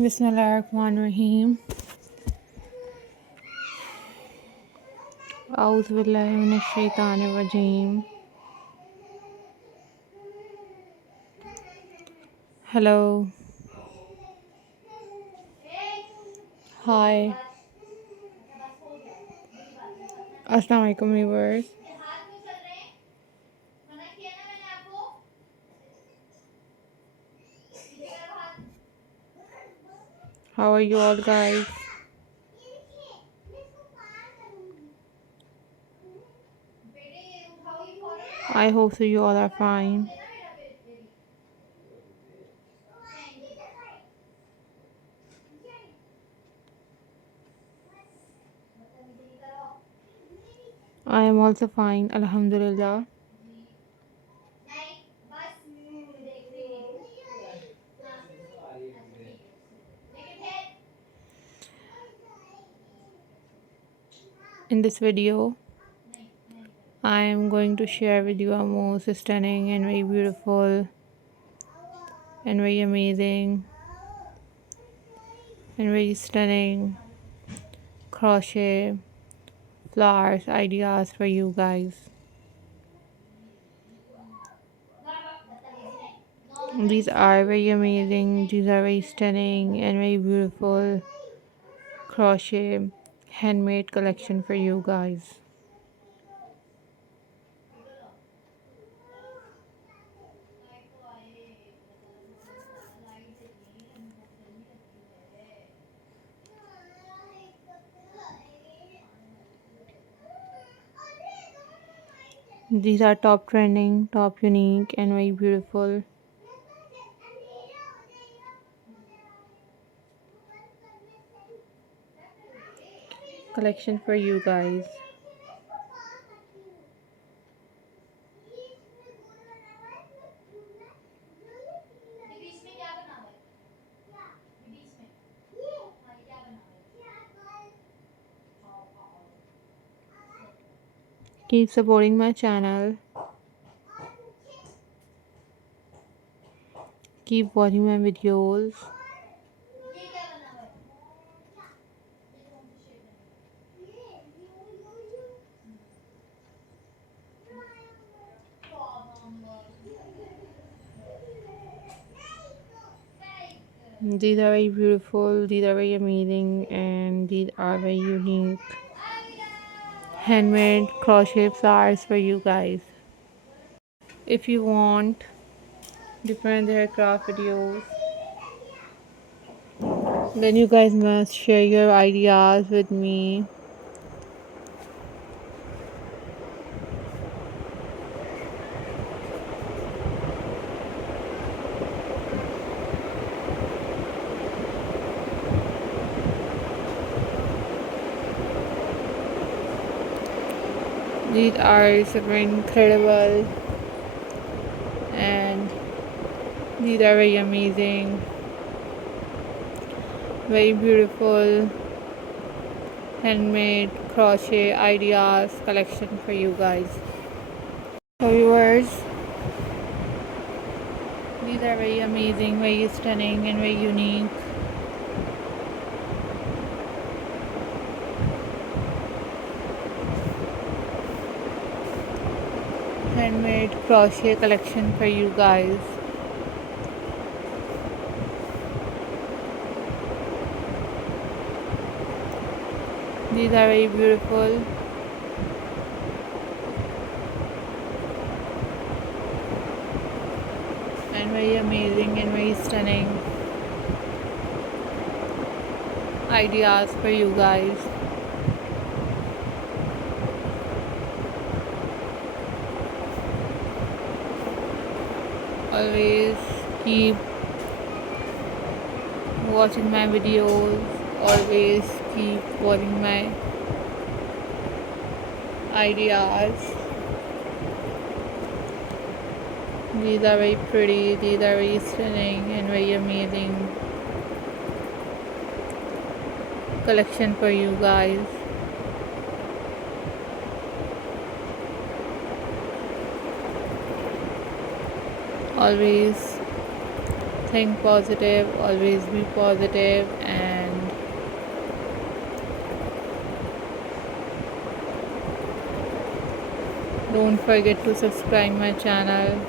बिस्मिल्लाहिर्रहमानिर्रहीम। औज़ु बिल्लाहि मिनश्शैतानिर्रजीम। हेलो, हाय, अस्सलाम वालेकुम viewers. How are you all guys? I hope so you all are fine. I am also fine, Alhamdulillah. In this video, I am going to share with you a most stunning and very beautiful and very amazing and very stunning crochet flowers ideas for you guys. These are very amazing, these are very stunning and very beautiful crochet handmade collection for you guys. These are top trending, top unique and very beautiful collection for you guys. Keep supporting my channel. Keep watching my videos. These are very beautiful, these are very amazing, and these are very unique handmade crochet flowers for you guys. If you want different haircraft videos, then you guys must share your ideas with me. These are super incredible and these are very amazing, very beautiful handmade crochet ideas collection for you guys. So viewers, these are very amazing, very stunning and very unique handmade crochet collection for you guys. These are very beautiful and very amazing and very stunning ideas for you guys. Always keep watching my videos, always keep watching my ideas. These are very pretty, these are very stunning and very amazing collection for you guys. Always think positive, always be positive, and don't forget to subscribe my channel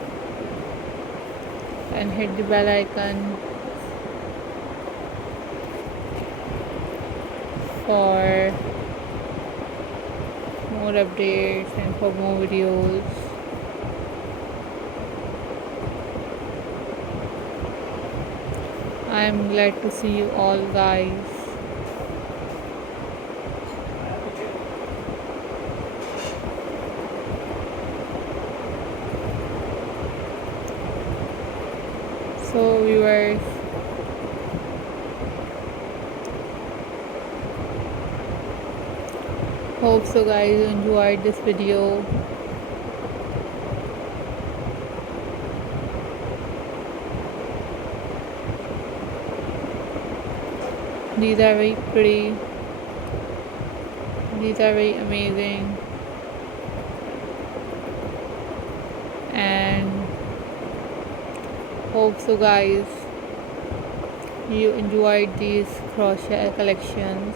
and hit the bell icon for more updates and for more videos. I am glad to see you all, guys. So viewers, hope so guys you enjoyed this video. These are very pretty, these are very amazing, and hope so guys you enjoyed these crochet collections.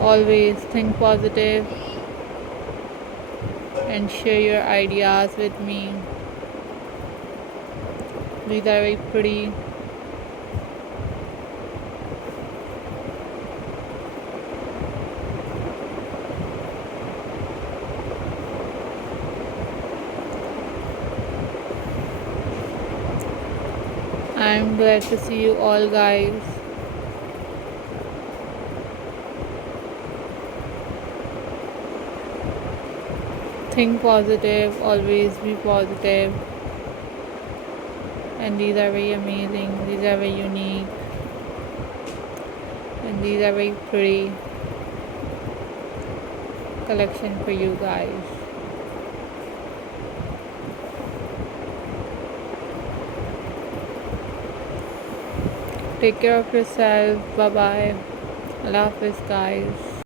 Always think positive and share your ideas with me. These are very pretty. I'm glad to see you all, guys. Think positive, always be positive. And these are very amazing, these are very unique, and these are very pretty collection for you guys. Take care of yourself. Bye bye. Allah Hafiz, guys.